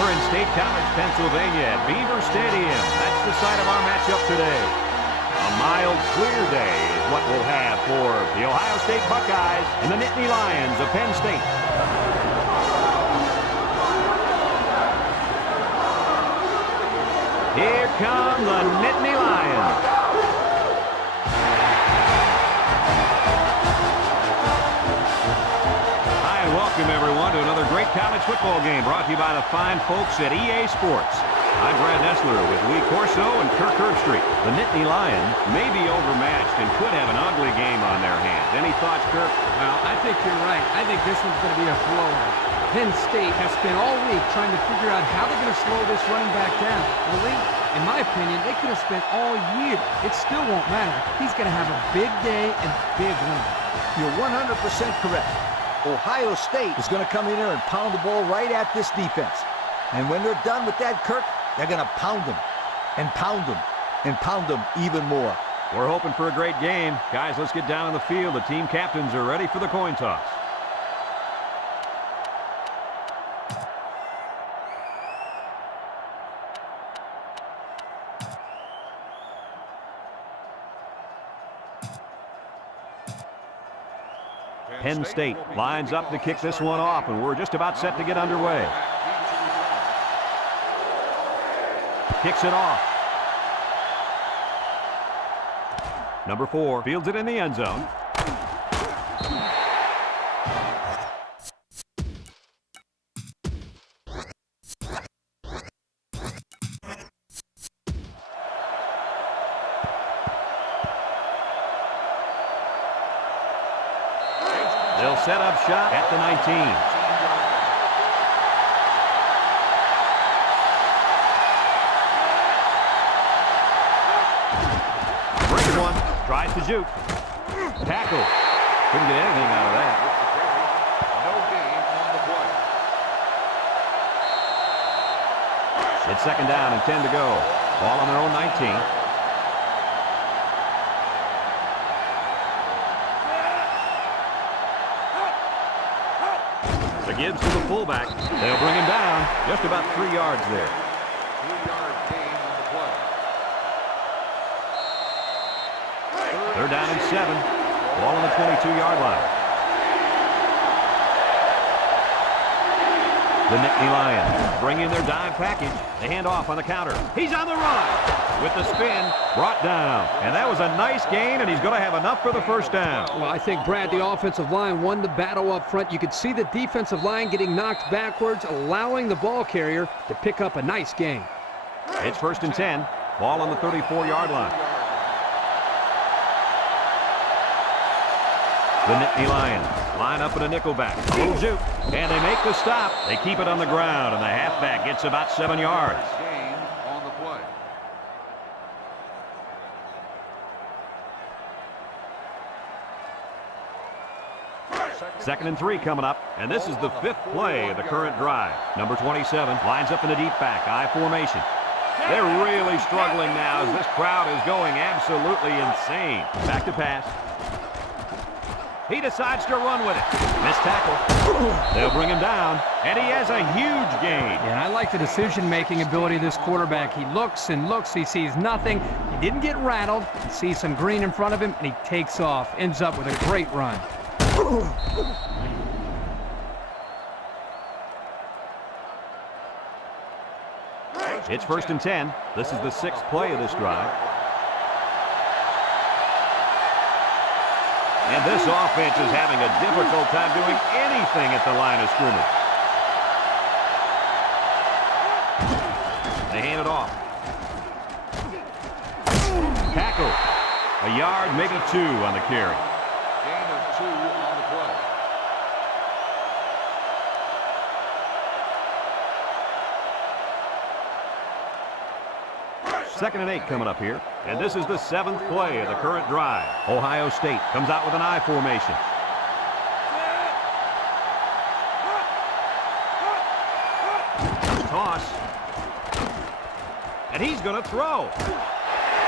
We're in State College, Pennsylvania at Beaver Stadium. That's the site of our matchup today. A mild, clear day is what we'll have for the Ohio State Buckeyes and the Nittany Lions of Penn State. Here come the Nittany Lions. Hi, and welcome everyone to another great college football game brought to you by the fine folks at EA Sports. I'm Brad Nessler with Lee Corso and Kirk Herbstreit. The Nittany Lions may be overmatched and could have an ugly game on their hands. Any thoughts, Kirk? Well, I think you're right. I think this one's going to be a blowout. Penn State has spent all week trying to figure out how they're going to slow this running back down. Well, Lee, in my opinion, they could have spent all year. It still won't matter. He's going to have a big day and big win. You're 100% correct. Ohio State is going to come in here and pound the ball right at this defense. And when they're done with that, Kirk, they're going to pound them and pound them and pound them even more. We're hoping for a great game. Guys, let's get down on the field. The team captains are ready for the coin toss. Penn State lines up to kick this one off, and we're just about set to get underway. Kicks it off. Number 4 fields it in the end zone. They'll set up shop at the 19. Tries to shoot. Tackle. Couldn't get anything out of that. No gain on the play. It's second down and 10 to go. Ball on their own 19. The gives to the fullback. They'll bring him down. Just about 3 yards there. 3-yard gain on the play. They're down in 7. Ball on the 22-yard line. The Nittany Lions bring in their dime package. They hand off on the counter. He's on the run. With the spin, brought down. And that was a nice gain, and he's going to have enough for the first down. Well, I think, Brad, the offensive line won the battle up front. You could see the defensive line getting knocked backwards, allowing the ball carrier to pick up a nice gain. It's first and 10. Ball on the 34-yard line. The Nittany Lions line up in a nickelback. Little juke, and they make the stop. They keep it on the ground, and the halfback gets about 7 yards. Gain on the play. Second and 3 coming up, and this is the 5th play of the current drive. Number 27 lines up in the deep back, I formation. They're really struggling now as this crowd is going absolutely insane. Back to pass. He decides to run with it. Missed tackle. They'll bring him down, and he has a huge gain. Yeah, I like the decision-making ability of this quarterback. He looks and looks. He sees nothing. He didn't get rattled. He sees some green in front of him, and he takes off. Ends up with a great run. It's first and 10. This is the 6th play of this drive. And this offense is having a difficult time doing anything at the line of scrimmage. They hand it off. Tackle. A yard, maybe 2 on the carry. Gain of 2 on the play. Second and 8 coming up here. And this is the 7th play of the current drive. Ohio State comes out with an I formation. Toss. And he's going to throw.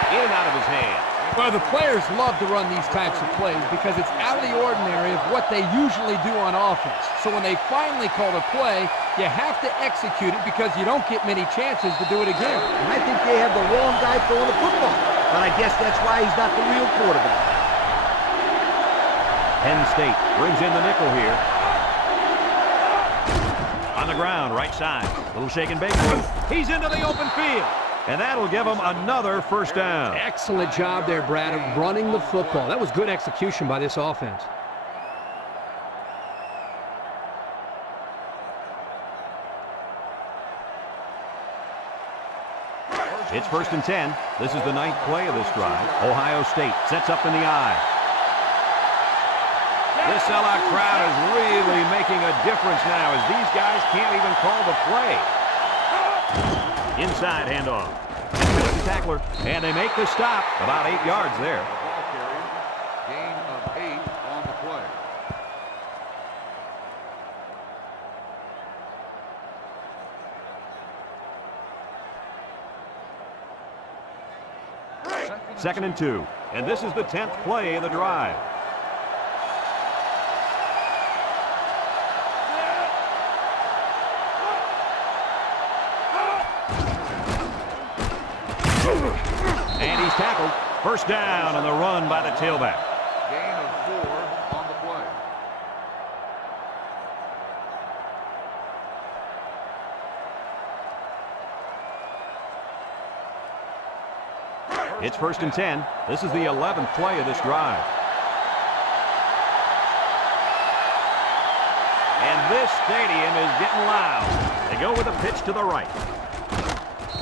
In and out of his hands. Well, the players love to run these types of plays because it's out of the ordinary of what they usually do on offense. So when they finally call a play, you have to execute it because you don't get many chances to do it again. And I think they have the wrong guy throwing the football. But I guess that's why he's not the real quarterback. Penn State brings in the nickel here. On the ground, right side. Little shake and bake. He's into the open field. And that'll give him another first down. Excellent job there, Brad, of running the football. That was good execution by this offense. It's 1st and 10. This is the 9th play of this drive. Ohio State sets up in the I. This sellout crowd is really making a difference now as these guys can't even call the play. Inside handoff. The tackler, and they make the stop. About 8 yards there. Ball carrier. Gain of 8 on the play. Second and 2. And this is the 10th play of the drive. And he's tackled. First down on the run by the tailback. Gain of 4 on the play. It's 1st and 10. This is the 11th play of this drive. And this stadium is getting loud. They go with a pitch to the right.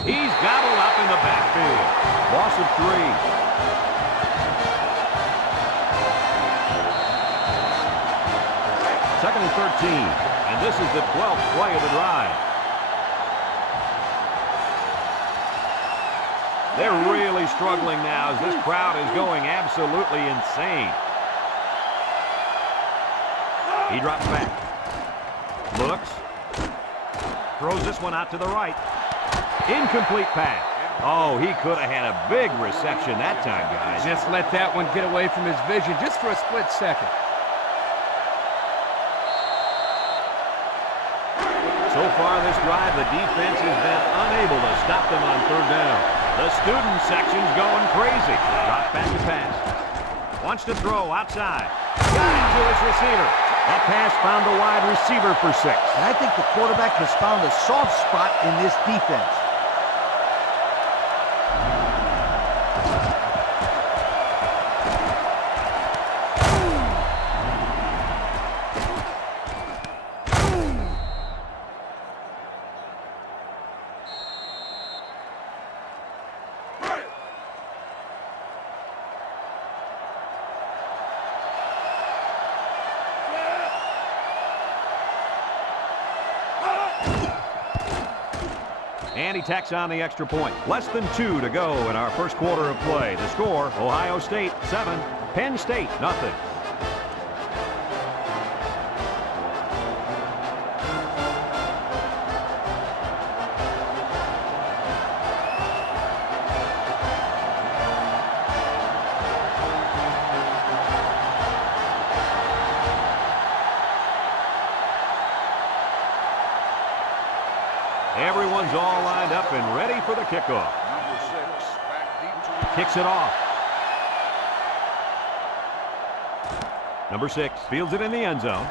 He's gobbled up in the backfield. Loss of 3. Second and 13. And this is the 12th play of the drive. They're really struggling now as this crowd is going absolutely insane. He drops back. Looks. Throws this one out to the right. Incomplete pass. Oh, he could have had a big reception that time, guys. Just let that one get away from his vision just for a split second. So far this drive, the defense has been unable to stop them on 3rd down. The student section's going crazy. Drops back to pass. Wants to throw outside. Got it to his receiver. That pass found the wide receiver for 6. And I think the quarterback has found a soft spot in this defense. And he tacks on the extra point. Less than 2 to go in our first quarter of play. The score, Ohio State 7, Penn State nothing. Everyone's all lined up and ready for the kickoff. Number 6 back deep to Kicks it off. Number 6 fields it in the end zone.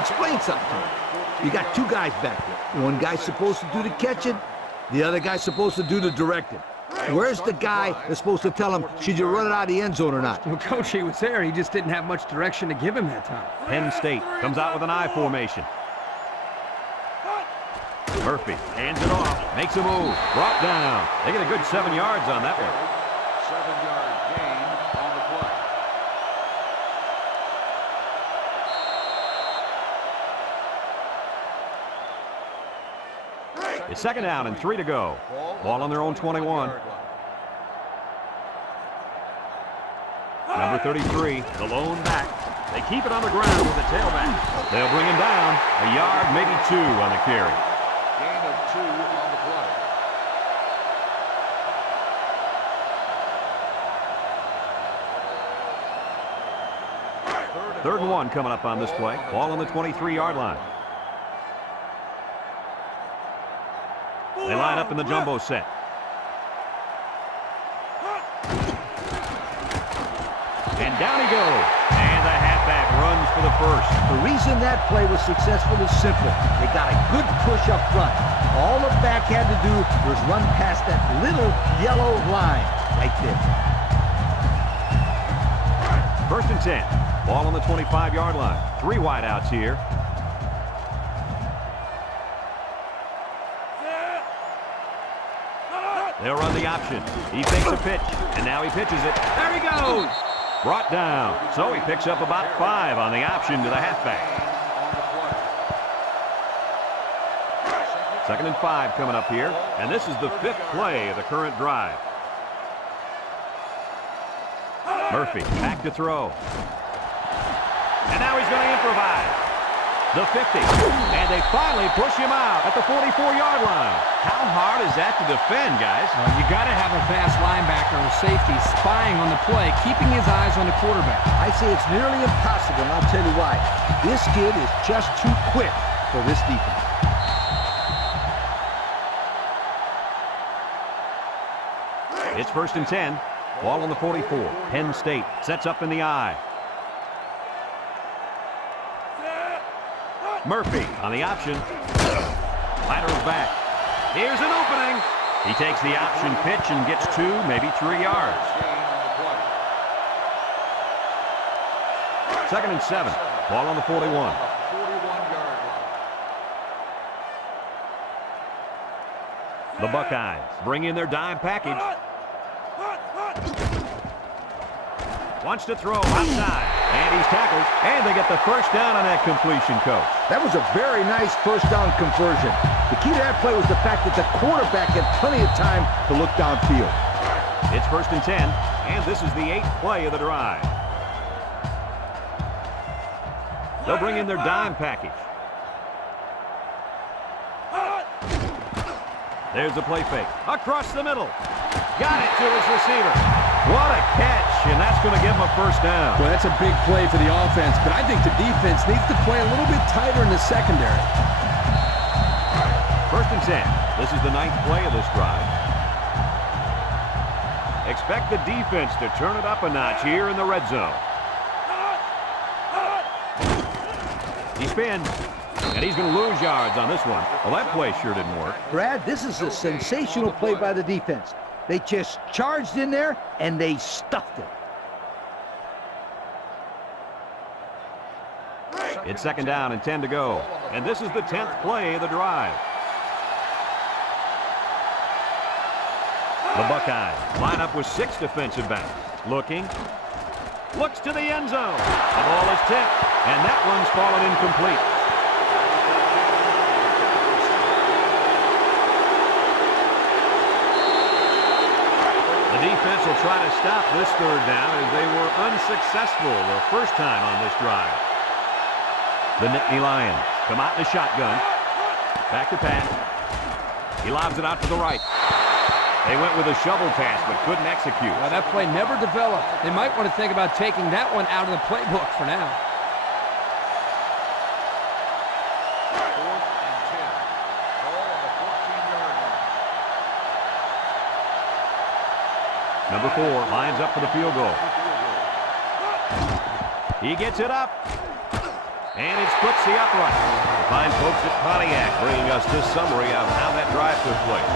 Explain something to me. You got 2 guys back there. One guy's supposed to do the catching. The other guy's supposed to do the directing. Where's the guy that's supposed to tell him, should you run it out of the end zone or not? Well, Coach, he was there. He just didn't have much direction to give him that time. Penn State comes out with an I formation. Murphy hands it off, makes a move, brought down. They get a good 7 yards on that one. 7-yard gain on the play. It's 2nd down and 3 to go. Ball on their own 21. Number 33, the lone back. They keep it on the ground with the tailback. They'll bring him down. A yard, maybe 2 on the carry. Gain of 2 on the play. 3rd and 1 coming up on this play. Ball on the 23-yard line. They line up in the jumbo set. And down he goes. And the halfback runs for the first. The reason that play was successful is simple. They got a good push up front. All the back had to do was run past that little yellow line right there. 1st and 10. Ball on the 25-yard line. 3 wideouts here. They'll run the option. He fakes a pitch, and now he pitches it. There he goes! Brought down. So he picks up about 5 on the option to the halfback. 2nd and 5 coming up here, and this is the 5th play of the current drive. Murphy back to throw. And now he's going to improvise. The 50. And they finally push him out at the 44-yard line. How hard is that to defend, guys? Well, you got to have a fast linebacker or safety spying on the play, keeping his eyes on the quarterback. I say it's nearly impossible, and I'll tell you why. This kid is just too quick for this defense. It's 1st and 10. Ball on the 44. Penn State sets up in the I. Murphy on the option. Laterals back. Here's an opening. He takes the option pitch and gets 2, maybe 3 yards. 2nd and 7. Ball on the 41. The Buckeyes bring in their dime package. Wants to throw outside. And he's tackled. And they get the first down on that completion, Coach. That was a very nice first down conversion. The key to that play was the fact that the quarterback had plenty of time to look downfield. It's 1st and 10, and this is the 8th play of the drive. They'll bring in their dime package. There's the play fake. Across the middle. Got it to his receiver. What a catch, and that's going to give him a first down. Well, that's a big play for the offense, but I think the defense needs to play a little bit tighter in the secondary. 1st and 10. This is the 9th play of this drive. Expect the defense to turn it up a notch here in the red zone. He spins, and he's going to lose yards on this one. Well, that play sure didn't work. Brad, this is a sensational play by the defense. They just charged in there, and they stuffed it. It's 2nd down and 10 to go. And this is the 10th play of the drive. The Buckeyes line up with 6 defensive backs. Looking. Looks to the end zone. The ball is tipped, and that one's fallen incomplete. The defense will try to stop this 3rd down as they were unsuccessful the first time on this drive. The Nittany Lions come out in the shotgun. Back to Penn. He lobs it out to the right. They went with a shovel pass but couldn't execute. Well, that play never developed. They might want to think about taking that one out of the playbook for now. 4th and 10. Ball on the 14-yard line. Number 4 lines up for the field goal. He gets it up. And it splits the upright. The fine folks at Pontiac bringing us this summary of how that drive took place.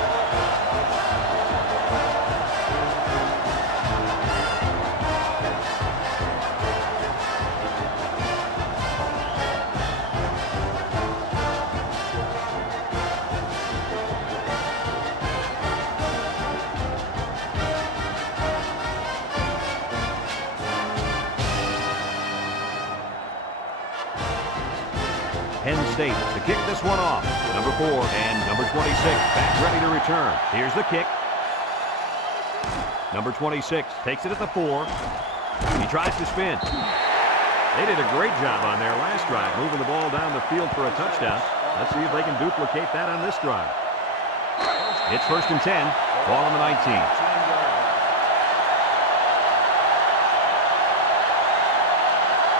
Penn State to kick this one off. Number 4 and number 26 back ready to return. Here's the kick. Number 26 takes it at the 4. He tries to spin. They did a great job on their last drive, moving the ball down the field for a touchdown. Let's see if they can duplicate that on this drive. It's 1st and 10. Ball on the 19.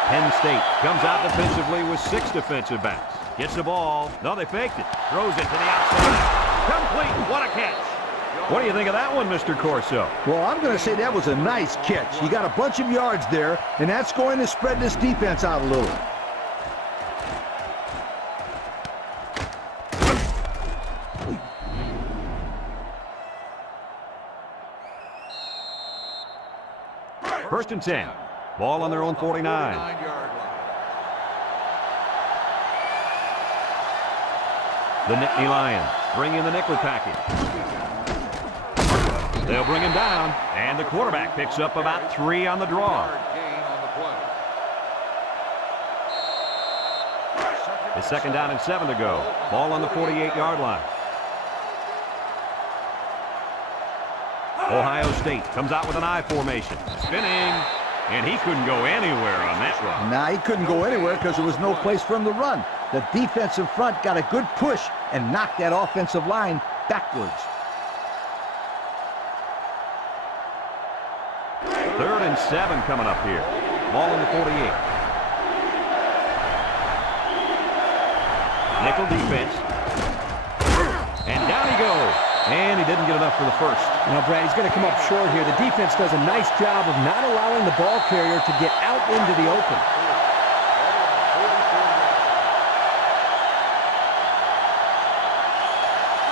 Penn State comes out defensively with 6 defensive backs. Gets the ball. No, they faked it. Throws it to the outside. Complete. What a catch. What do you think of that one, Mr. Corso? Well, I'm going to say that was a nice catch. He got a bunch of yards there, and that's going to spread this defense out a little. First and 10. Ball on their own 49. 49-yard line. The Nittany Lions bring in the nickel package. They'll bring him down, and the quarterback picks up about 3 on the draw. Yard gain on the play. It's second down and 7 to go. Ball on the 48-yard line. Ohio State comes out with an I formation. Spinning, and he couldn't go anywhere on that run. Nah, he couldn't go anywhere because there was no place for him to run. The defensive front got a good push and knocked that offensive line backwards. Third and 7 coming up here. Ball in the 48. Nickel defense. And down he goes. And he didn't get enough for the first. You know, Brad, he's going to come up short here. The defense does a nice job of not allowing the ball carrier to get out into the open.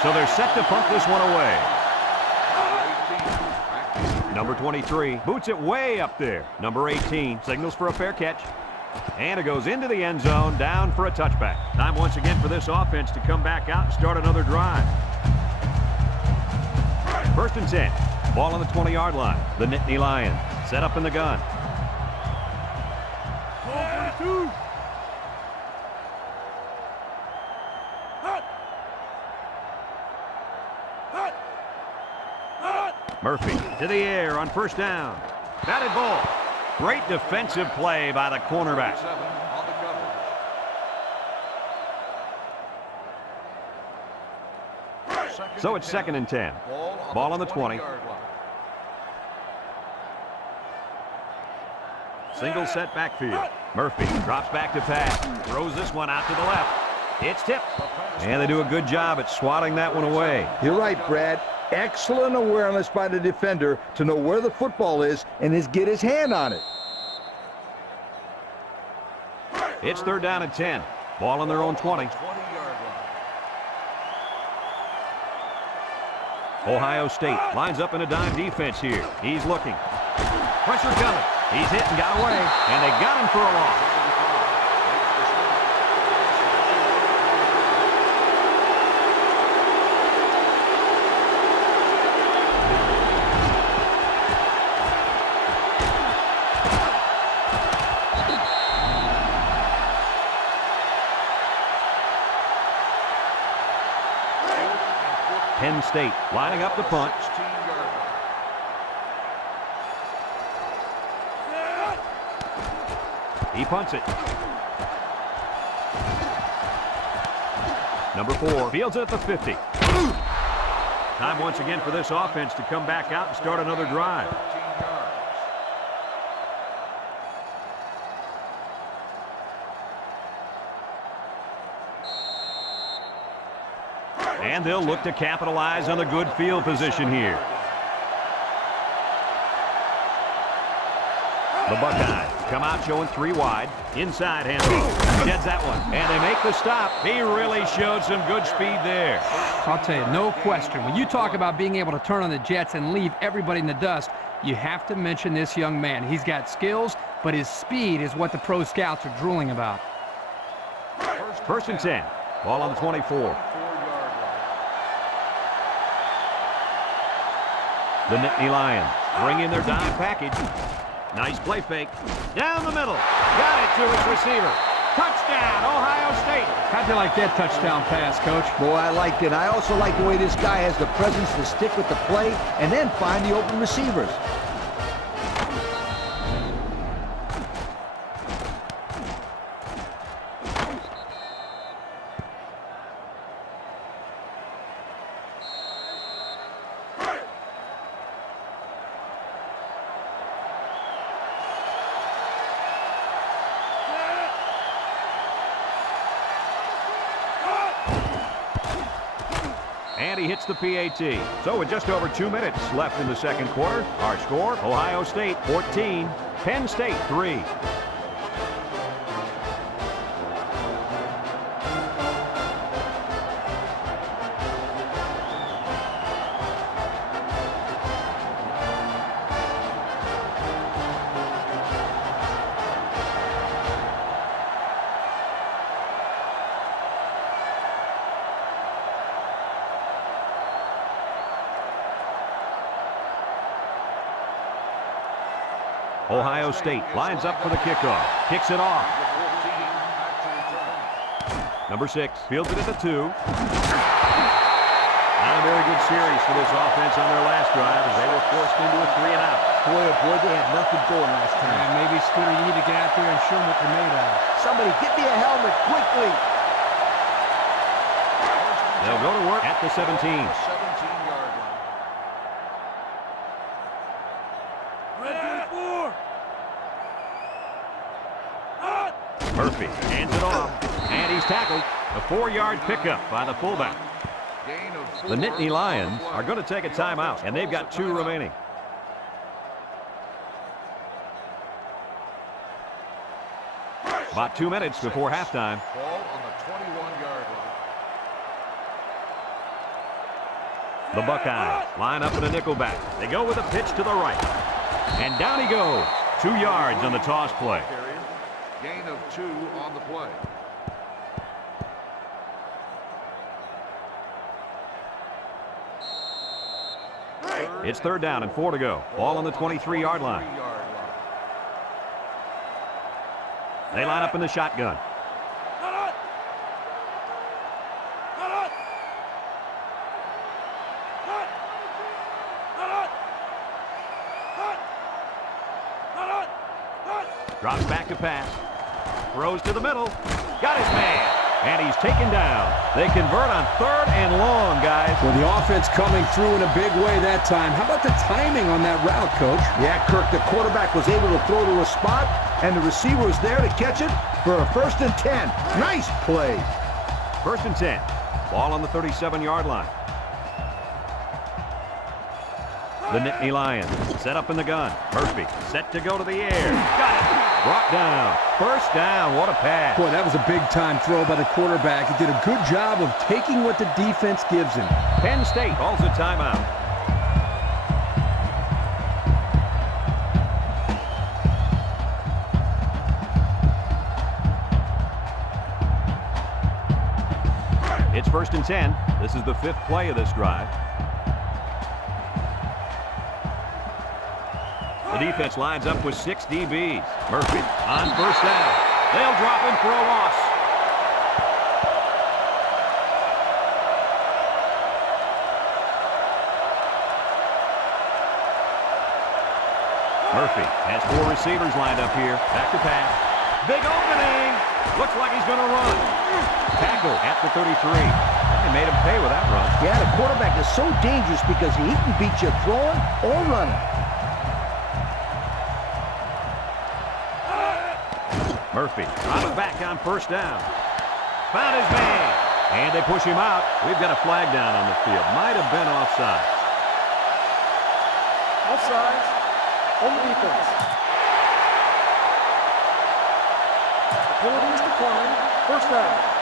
So they're set to punt this one away. Number 23 boots it way up there. Number 18 signals for a fair catch. And it goes into the end zone, down for a touchback. Time once again for this offense to come back out and start another drive. First and 10. Ball on the 20-yard line. The Nittany Lions set up in the gun. Murphy to the air on first down. Batted ball. Great defensive play by the cornerback. 7 on the coverage. So it's second and 10. Ball on the 20. Single set backfield. Murphy drops back to pass. Throws this one out to the left. It's tipped. And they do a good job at swatting that one away. You're right, Brad. Excellent awareness by the defender to know where the football is and get his hand on it. It's third down and 10. Ball on their own 20. 20-yard line. Ohio State lines up in a dime defense here. He's looking. Pressure coming. He's hit and got away. And they got him for a loss. Penn State lining up the punt. 16-yard line. He punts it. Number 4 fields it at the 50. Time once again for this offense to come back out and start another drive. 13 yards. And they'll look to capitalize on the good field position here. The Buckeyes come out showing 3 wide. Inside handoff. Gets that one. And they make the stop. He really showed some good speed there. I'll tell you, no question. When you talk about being able to turn on the Jets and leave everybody in the dust, you have to mention this young man. He's got skills, but his speed is what the pro scouts are drooling about. First and 10. Ball on the 24. The Nittany Lions bring in their dime package. Nice play fake. Down the middle. Got it to his receiver. Touchdown, Ohio State. How'd you like that touchdown pass, Coach? Boy, I liked it. I also like the way this guy has the presence to stick with the play and then find the open receivers. and he hits the PAT. So with just over 2 minutes left in the second quarter, our score, Ohio State 14, Penn State 3. Ohio State lines up for the kickoff. Kicks it off. Number 6 fields it at the 2. Not a very good series for this offense on their last drive as they were forced into a 3-and-out. Boy, oh boy, they had nothing going last time. And maybe, Scooter, you need to get out there and show them what they're made of. Somebody get me a helmet quickly. They'll go to work at the 17. 17-yard line. Murphy hands it off, and he's tackled. A 4-yard pickup by the fullback. Gain of 4 The Nittany Lions on the play. are going to take a timeout, and they've got 2 remaining. About 2 minutes before halftime. Ball on the 21-yard line. The Buckeyes line up in a nickelback. They go with a pitch to the right. And down he goes. 2 yards on the toss play. Gain of 2 on the play. It's 3rd down and 4 to go. Ball on the 23-yard line. They line up in the shotgun. Drops back to pass. Throws to the middle. Got his man. And he's taken down. They convert on 3rd and long, guys. Well, the offense coming through in a big way that time. How about the timing on that route, Coach? Yeah, Kirk, the quarterback was able to throw to a spot, and the receiver was there to catch it for a 1st and 10. Nice play. 1st and 10. Ball on the 37-yard line. The Nittany Lions set up in the gun. Murphy set to go to the air. Got it. Brought down. 1st down. What a pass. Boy, that was a big-time throw by the quarterback. He did a good job of taking what the defense gives him. Penn State calls a timeout. It's 1st and 10. This is the 5th play of this drive. The defense lines up with 6 DBs. Murphy on 1st down. They'll drop him for a loss. Murphy has 4 receivers lined up here. Back to pass. Big opening. Looks like he's going to run. Tackle at the 33. They made him pay with that run. Yeah, the quarterback is so dangerous because he can beat you throwing or running. Murphy drops back on 1st down. Found his man. And they push him out. We've got a flag down on the field. Might have been offside. Offsides on the defense. Penalties declined. 1st down.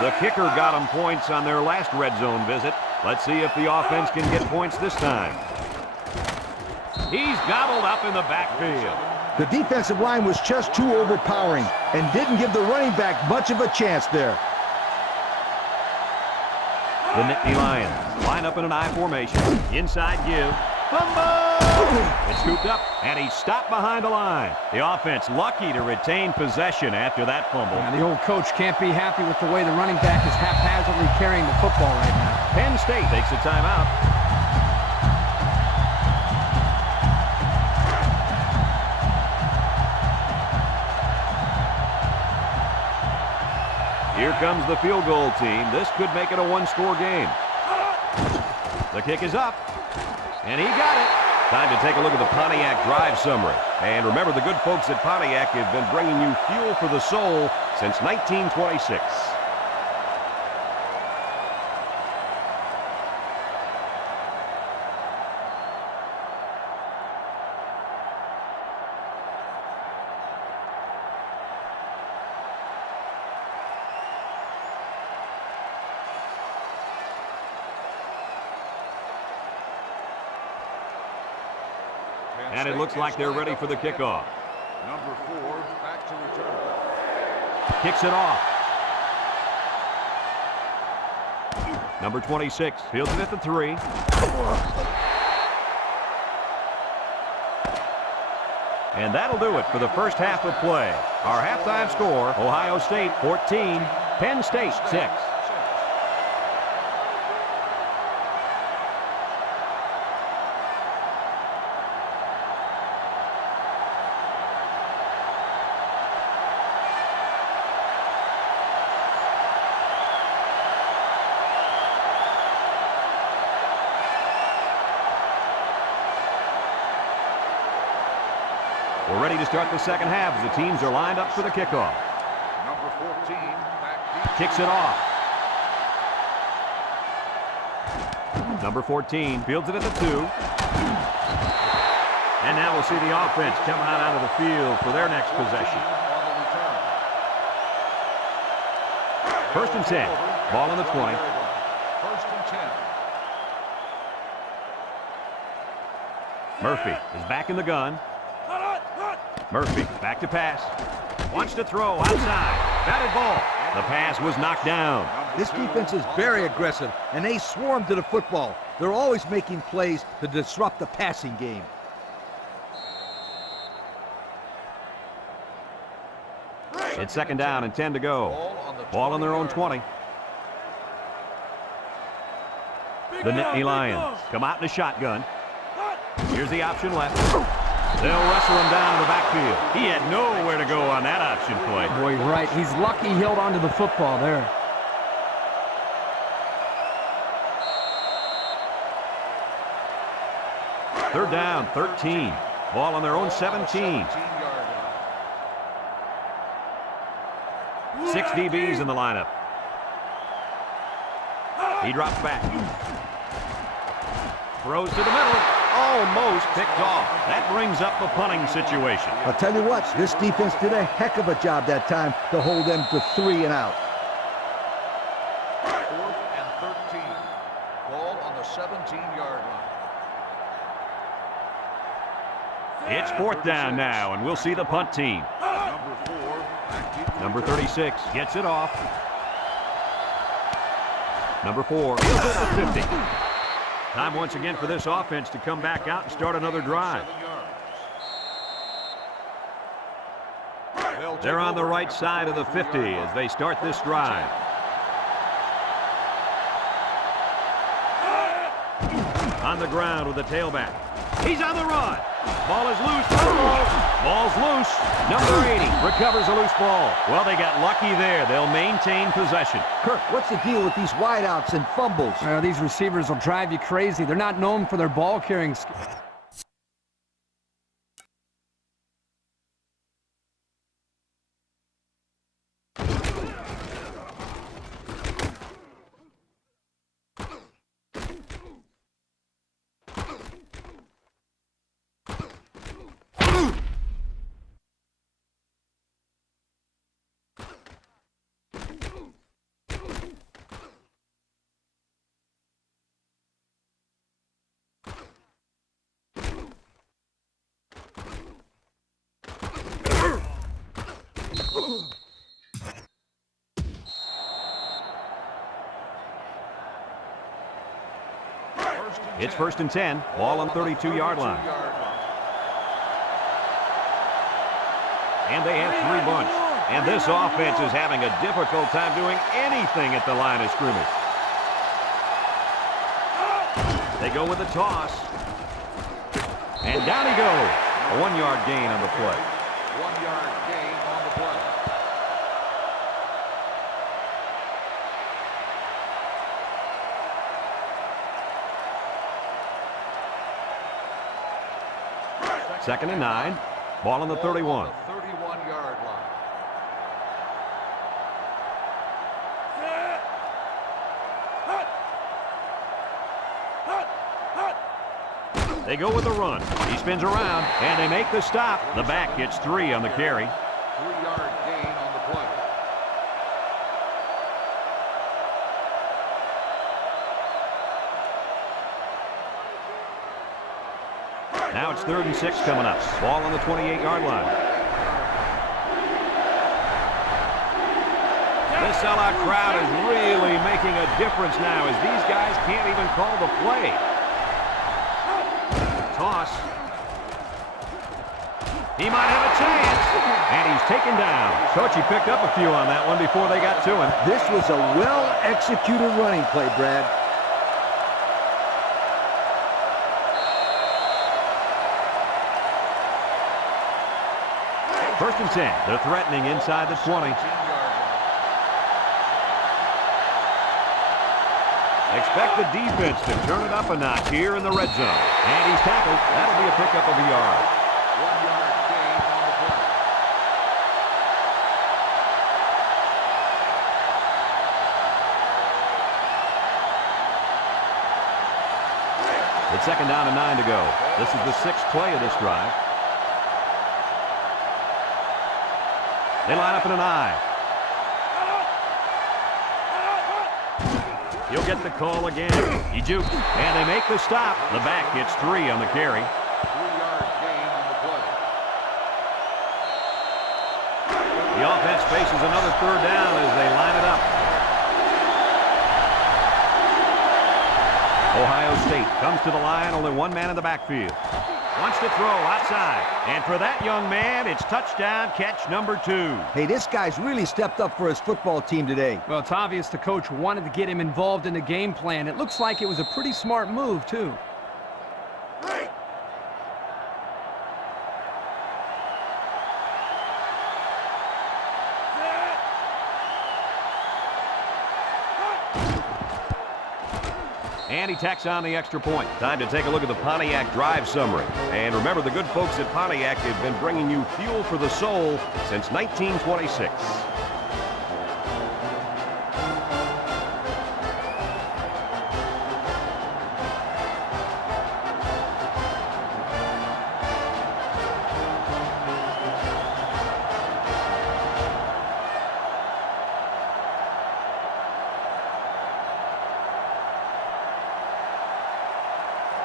The kicker got them points on their last red zone visit. Let's see if the offense can get points this time. He's gobbled up in the backfield. The defensive line was just too overpowering and didn't give the running back much of a chance there. The Nittany Lions line up in an I formation. Inside give. Fumble! It's scooped up, and he's stopped behind the line. The offense lucky to retain possession after that fumble. Yeah, the old coach can't be happy with the way the running back is haphazardly carrying the football right now. Penn State takes a timeout. Here comes the field goal team. This could make it a one-score game. The kick is up, and he got it. Time to take a look at the Pontiac drive summary. And remember, the good folks at Pontiac have been bringing you fuel for the soul since 1926. And it looks like they're ready for the kickoff. Number 4 back to return. Kicks it off. Number 26 fields it at the 3. And that'll do it for the first half of play. Our halftime score, Ohio State 14, Penn State 6. We're ready to start the second half as the teams are lined up for the kickoff. Number 14 back deep. Kicks it off. Number 14 fields it at the 2. And now we'll see the offense coming out of the field for their next possession. First and 10. Ball on the 20. First and 10. Murphy is back in the gun. Murphy back to pass. Wants to throw outside. Batted ball. The pass was knocked down. This defense is very aggressive, and they swarm to the football. They're always making plays to disrupt the passing game. It's second down and 10 to go. Ball on their own 20. The Nittany Lions come out in a shotgun. Here's the option left. They'll wrestle him down in the backfield. He had nowhere to go on that option play. Boy, right. He's lucky he held onto the football there. Third down, 13. Ball on their own 17. 6 DBs in the lineup. He drops back. Throws to the middle. Almost picked off. That brings up the punting situation. I'll tell you what, this defense did a heck of a job that time to hold them to 3 and out. 4th and 13. Ball on the 17-yard line. It's 4th down now, and we'll see the punt team. Number 4 back deep. Number 36 gets it off. Number 4 goes at the 50. Time once again for this offense to come back out and start another drive. 7 yards. They're on the right side of the 50 as they start this drive. On the ground with the tailback. He's on the run. Ball is loose. Ball's loose. Number 80 recovers a loose ball. Well, they got lucky there. They'll maintain possession. Kirk, what's the deal with these wideouts and fumbles? These receivers will drive you crazy. They're not known for their ball carrying skills. It's 1st and 10. Ball on the 32-yard line. And they have 3 bunch. And this offense is having a difficult time doing anything at the line of scrimmage. They go with the toss. And down he goes. A 1-yard gain on the play. 1-yard gain on the play. Second and 9. Ball on the 31. 31-yard line. They go with the run. He spins around, and they make the stop. The back gets 3 on the carry. 3-yard gain on the play. Now it's 3rd and 6 coming up. Ball on the 28-yard line. This sellout crowd is really making a difference now as these guys can't even call the play. Toss. He might have a chance. And he's taken down. Coach, he picked up a few on that one before they got to him. This was a well-executed running play, Brad. First and 10. They're threatening inside the 20. Expect the defense to turn it up a notch here in the red zone. And he's tackled. That'll be a pickup of a yard. 1-yard gain on the play. It's 2nd down and 9 to go. This is the 6th play of this drive. They line up in an I. He'll get the call again. He jukes, and they make the stop. The back gets 3 on the carry. 3-yard gain on the play. The offense faces another 3rd down as they line it up. Ohio State comes to the line, only 1 man in the backfield. Wants to throw outside. And for that young man, it's touchdown catch number 2. Hey, this guy's really stepped up for his football team today. Well, it's obvious the coach wanted to get him involved in the game plan. It looks like it was a pretty smart move, too. And he tacks on the extra point. Time to take a look at the Pontiac drive summary. And remember, the good folks at Pontiac have been bringing you fuel for the soul since 1926.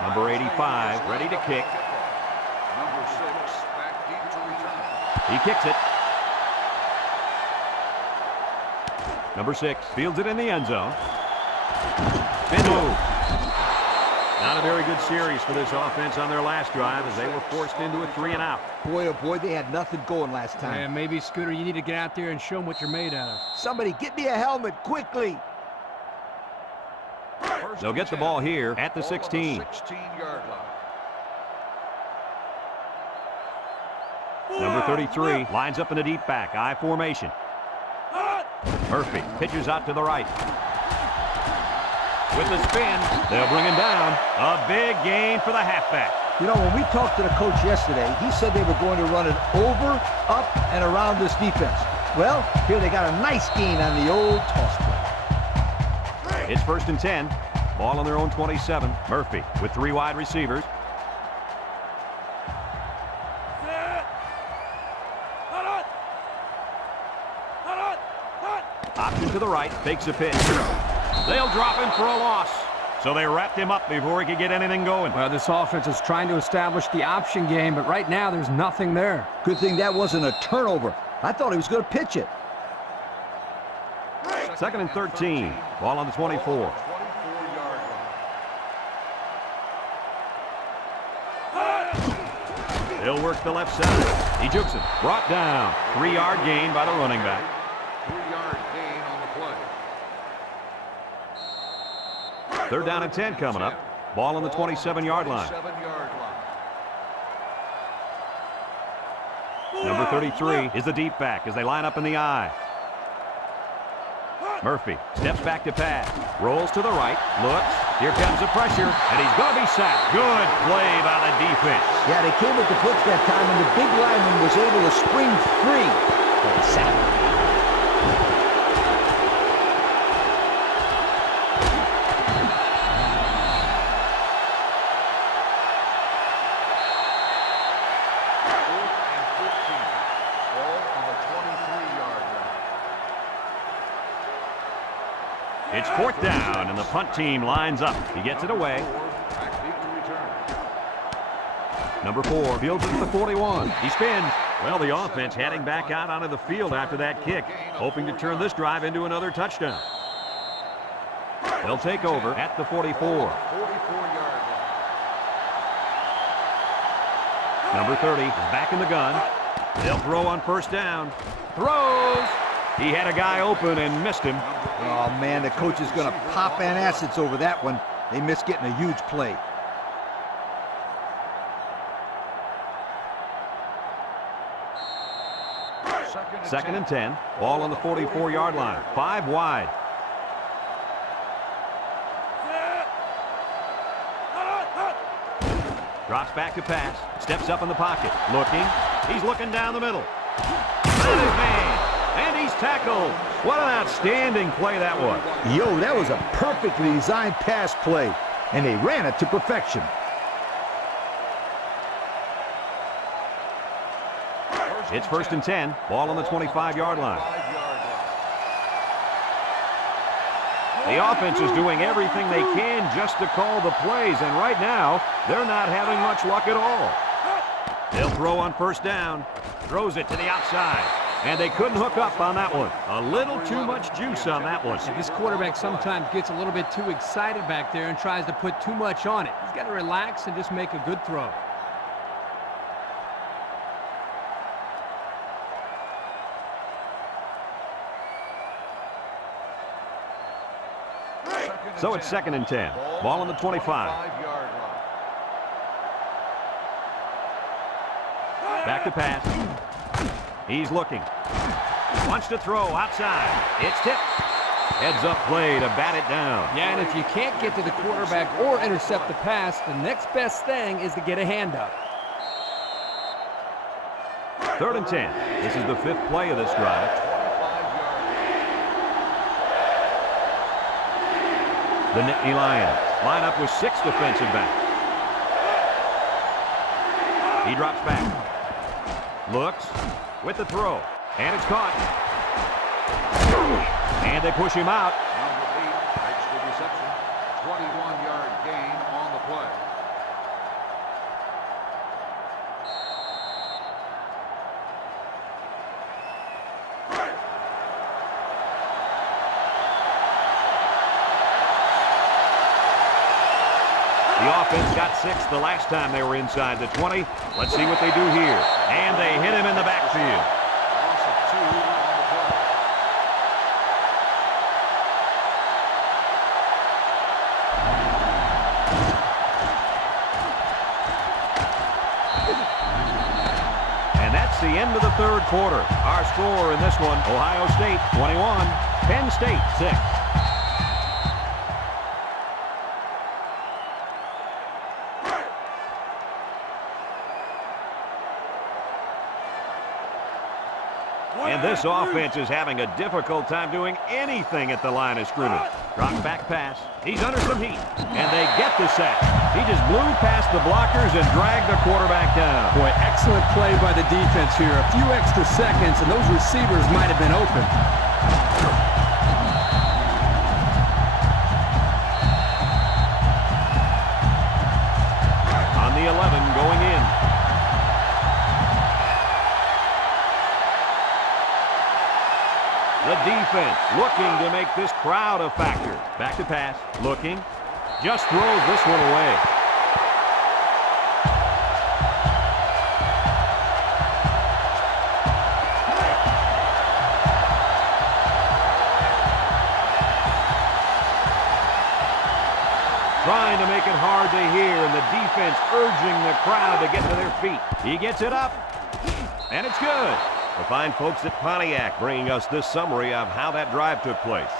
Number 85, ready to kick. Number 6, back deep to return. He kicks it. Number 6 fields it in the end zone. Spin move. Not a very good series for this offense on their last drive as they were forced into a 3-and-out. Boy, oh boy, they had nothing going last time. Yeah, maybe, Scooter, you need to get out there and show them what you're made out of. Somebody get me a helmet quickly. They'll get the ball here at the 16. 16-yard line. Number 33 lines up in a deep back, I formation. Murphy pitches out to the right. With the spin, they'll bring him down. A big gain for the halfback. You know, when we talked to the coach yesterday, he said they were going to run it over, up, and around this defense. Well, here they got a nice gain on the old toss play. It's 1st and 10. Ball on their own 27. Murphy with 3 wide receivers. Option to the right, fakes a pitch. They'll drop him for a loss. So they wrapped him up before he could get anything going. Well, this offense is trying to establish the option game, but right now there's nothing there. Good thing that wasn't a turnover. I thought he was going to pitch it. 2nd and 13. Ball on the 24. He'll work the left side. He jukes him. Brought down. 3-yard gain by the running back. 3-yard gain on the play. 3rd down and 10 coming up. Ball on the 27-yard line. 27-yard line. Number 33 is the deep back as they line up in the I. Murphy steps back to pass. Rolls to the right. Looks. Here comes the pressure. And he's going to be sacked. Good play by the defense. Yeah, they came with the blitz that time, and the big lineman was able to spring free for the sack. It's 4th down, and the punt team lines up. He gets it away. Number 4 fields it at the 41. He spins. Well, the offense heading back out onto the field after that kick, hoping to turn this drive into another touchdown. They'll take over at the 44. Number 30 is back in the gun. They'll throw on 1st down. Throws. He had a guy open and missed him. Oh, man, the coach is going to pop antacids over that one. They missed getting a huge play. Second and 10. Ball on the 44-yard line. 5 wide. Drops back to pass. Steps up in the pocket. Looking. He's looking down the middle. And his man. And he's tackled. What an outstanding play that was. Yo, that was a perfectly designed pass play, and they ran it to perfection. It's 1st and 10. Ball on the 25-yard line. The offense is doing everything they can just to call the plays, and right now, they're not having much luck at all. They'll throw on 1st down. Throws it to the outside. And they couldn't hook up on that one. A little too much juice on that one. This quarterback sometimes gets a little bit too excited back there and tries to put too much on it. He's got to relax and just make a good throw. So it's 2nd and 10. Ball on the 25. Back to pass. He's looking. Wants to throw outside. It's tipped. Heads up play to bat it down. Yeah, and if you can't get to the quarterback or intercept the pass, the next best thing is to get a hand up. 3rd and 10. This is the 5th play of this drive. The Nittany Lions line up with 6 defensive backs. He drops back. Looks with the throw. And it's caught. And they push him out. Number 8 makes the reception. 21-yard gain on the play. The offense got 6 the last time they were inside the 20. Let's see what they do here. And they hit him in the backfield. Loss of 2 on the play. And that's the end of the 3rd quarter. Our score in this one, Ohio State 21, Penn State 6. And this offense is having a difficult time doing anything at the line of scrimmage. Drop back pass. He's under some heat. And they get the sack. He just blew past the blockers and dragged the quarterback down. Boy, excellent play by the defense here. A few extra seconds, and those receivers might have been open. On the 11 going in. The defense looking to make this crowd a factor. Back to pass. Looking. Just throws this one away. the defense urging the crowd to get to their feet. He gets it up, and it's good. The fine folks at Pontiac bringing us this summary of how that drive took place.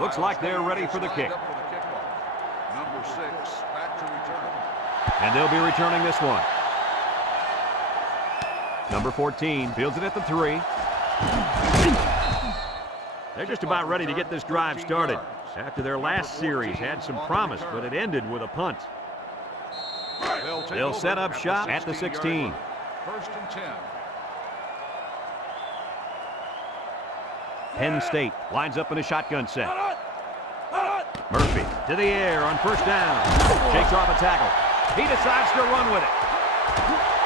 Looks like they're ready for the kick. Number 6 back to return. And they'll be returning this one. Number 14 fields it at the 3. They're just about ready to get this drive started. After their last series had some promise, but it ended with a punt. They'll set up shop at the 16. First and 10. Penn State lines up in a shotgun set. Murphy to the air on first down. Shakes off a tackle. He decides to run with it.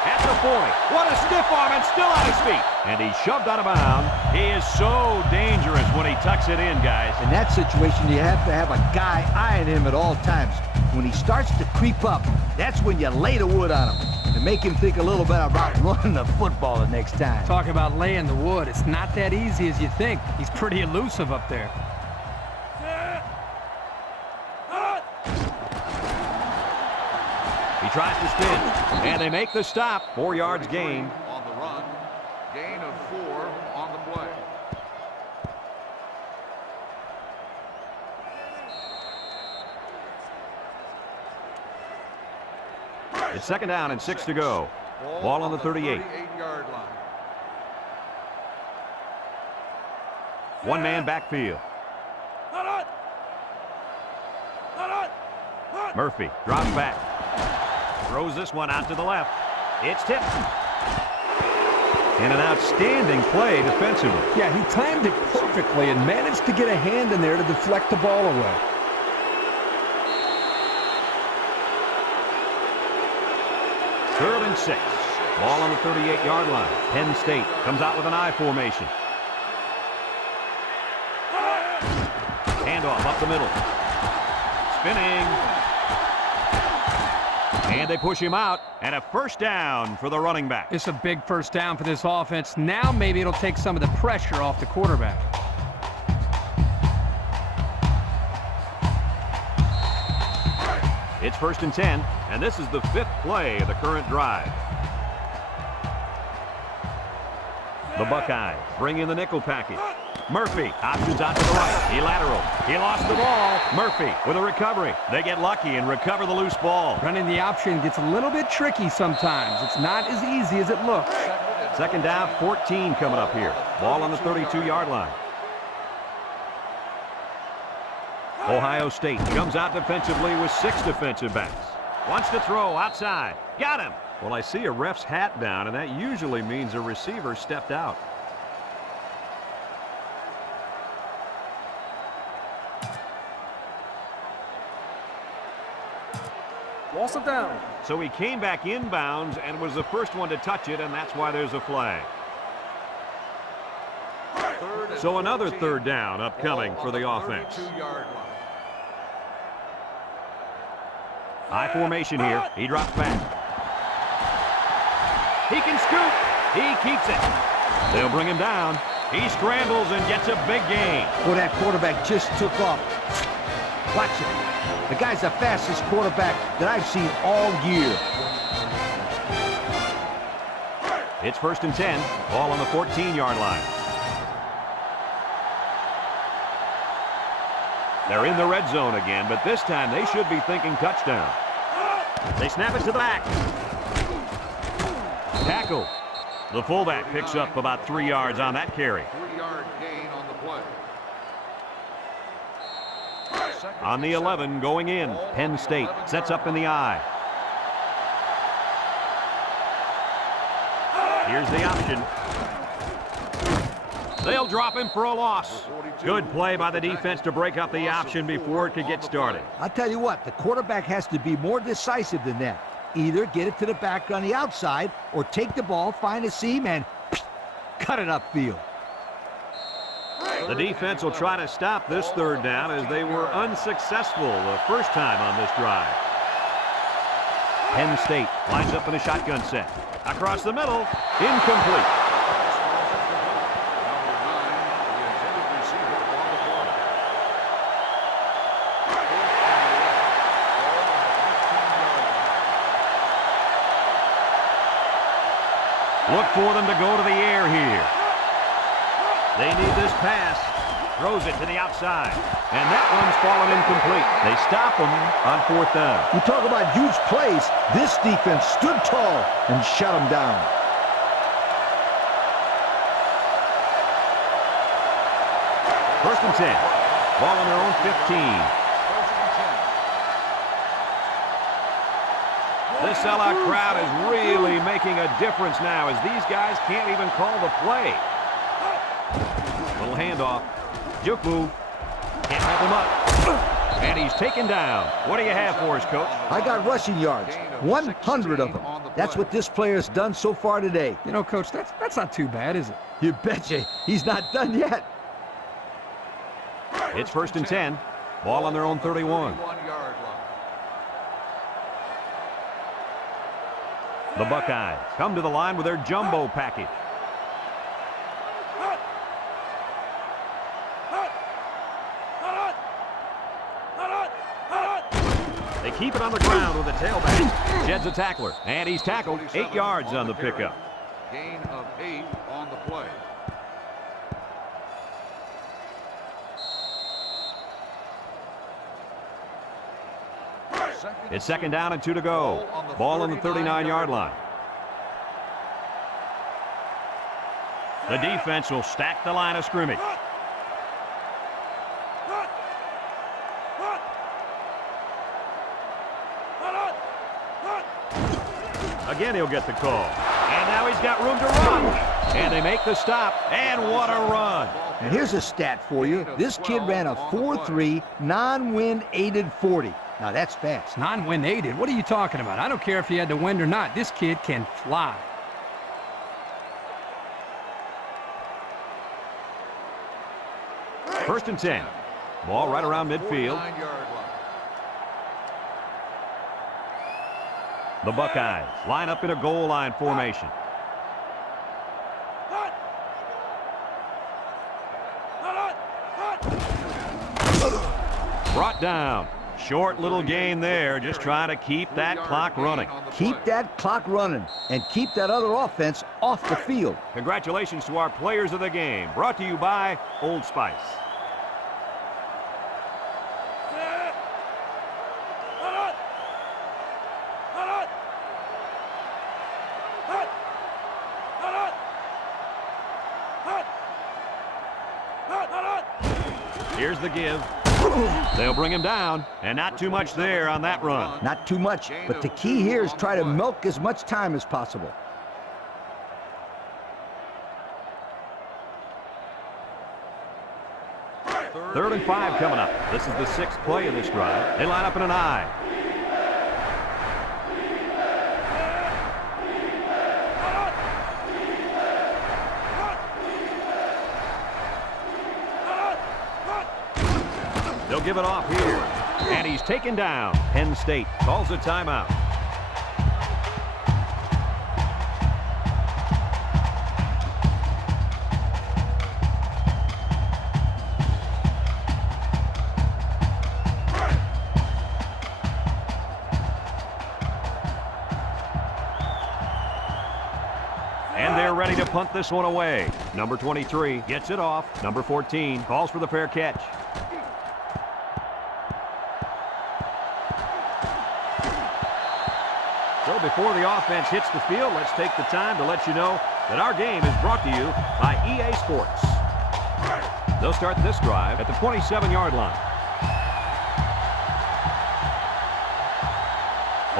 At the 40. What a stiff arm and still on his feet. And he's shoved out of bounds. He is so dangerous when he tucks it in, guys. In that situation, you have to have a guy eyeing him at all times. When he starts to creep up, that's when you lay the wood on him to make him think a little bit about running the football the next time. Talk about laying the wood. It's not that easy as you think. He's pretty elusive up there. He tries to spin, and they make the stop. 4 yards gain. On the run. Gain of 4 on the play. It's second down and 6 to go. Ball on the 38. 38-yard line. One-man backfield. Murphy drops back. Throws this one out to the left. It's tipped. And an outstanding play defensively. Yeah, he timed it perfectly and managed to get a hand in there to deflect the ball away. Third and 6. Ball on the 38-yard line. Penn State comes out with an I formation. Handoff up the middle. Spinning. And they push him out. And a first down for the running back. It's a big first down for this offense. Now maybe it'll take some of the pressure off the quarterback. It's first and 10, and this is the 5th play of the current drive. The Buckeyes bring in the nickel package. Murphy options out to the right. He lateral. He lost the ball. Murphy with a recovery. They get lucky and recover the loose ball. Running the option gets a little bit tricky sometimes. It's not as easy as it looks. Second down, 14 coming up here. Ball on the 32-yard line. Ohio State comes out defensively with 6 defensive backs. Wants to throw outside. Got him. Well, I see a ref's hat down, and that usually means a receiver stepped out. Loss of down. So he came back inbounds and was the first one to touch it, and that's why there's a flag. So another third down upcoming for the offense. 32-yard line. High formation here. He drops back. He can scoop. He keeps it. They'll bring him down. He scrambles and gets a big gain. Well, that quarterback just took off. Watch it. The guy's the fastest quarterback that I've seen all year. It's first and 10. Ball on the 14-yard line. They're in the red zone again, but this time they should be thinking touchdown. They snap it to the back. Tackle. The fullback picks up about 3 yards on that carry. 3-yard gain on the play. On the 11 going in, Penn State sets up in the I. Here's the option. They'll drop him for a loss. Good play by the defense to break up the option before it could get started. I'll tell you what, the quarterback has to be more decisive than that. Either get it to the back on the outside or take the ball, find a seam, and cut it upfield. The defense will try to stop this third down as they were unsuccessful the first time on this drive. Penn State lines up in a shotgun set. Across the middle, incomplete. Look for them to go to the air here. They need this pass. Throws it to the outside. And that one's fallen incomplete. They stop them on fourth down. You talk about huge plays. This defense stood tall and shut them down. First and 10. Ball on their own 15. This sellout crowd is really making a difference now as these guys can't even call the play. Little handoff. Juke move. Can't hold him up. And he's taken down. What do you have for us, Coach? I got rushing yards, 100 of them. That's what this player's done so far today. You know, Coach, that's not too bad, is it? You betcha. He's not done yet. It's first and 10. Ball on their own 31. The Buckeyes come to the line with their jumbo package. They keep it on the ground with the tailback. Jed's a tackler, and he's tackled 8 yards on the pickup. Gain of 8 on the play. It's second down and 2 to go. Ball on the 39-yard line. The defense will stack the line of scrimmage. Again, he'll get the call. And now he's got room to run. And they make the stop. And what a run. And here's a stat for you. This kid ran a 4.3 non-wind aided 40. Now that's fast. Non-wind aided? What are you talking about? I don't care if he had the wind or not. This kid can fly. First and 10. Ball right around midfield. The Buckeyes line up in a goal line formation. Brought down. Short little gain there, just trying to keep that clock running. Keep that clock running and keep that other offense off the field. Congratulations to our players of the game. Brought to you by Old Spice. Here's the give. They'll bring him down, and not too much there on that run. Not too much, but the key here is try to milk as much time as possible. Third and 5 coming up. This is the 6th play of this drive. They line up in an I. They'll give it off here. And he's taken down. Penn State calls a timeout. And they're ready to punt this one away. Number 23 gets it off. Number 14 calls for the fair catch. So before the offense hits the field, let's take the time to let you know that our game is brought to you by EA Sports. They'll start this drive at the 27-yard line.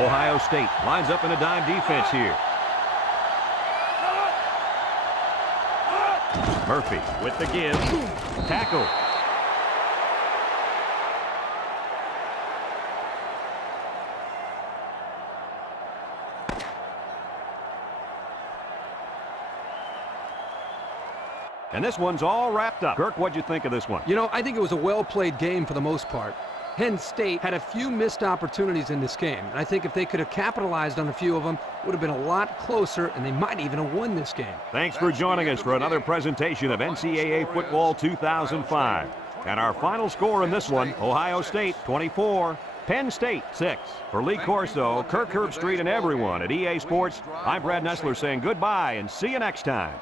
Ohio State lines up in a dime defense here. Murphy with the give. Tackle. And this one's all wrapped up. Kirk, what'd you think of this one? You know, I think it was a well-played game for the most part. Penn State had a few missed opportunities in this game, and I think if they could have capitalized on a few of them, it would have been a lot closer, and they might even have won this game. Thanks for joining us for another presentation of NCAA Football 2005. And our final score in this one, Ohio State 24, Penn State 6. For Lee Corso, Kirk Herbstreit, and everyone at EA Sports, I'm Brad Nessler saying goodbye and see you next time.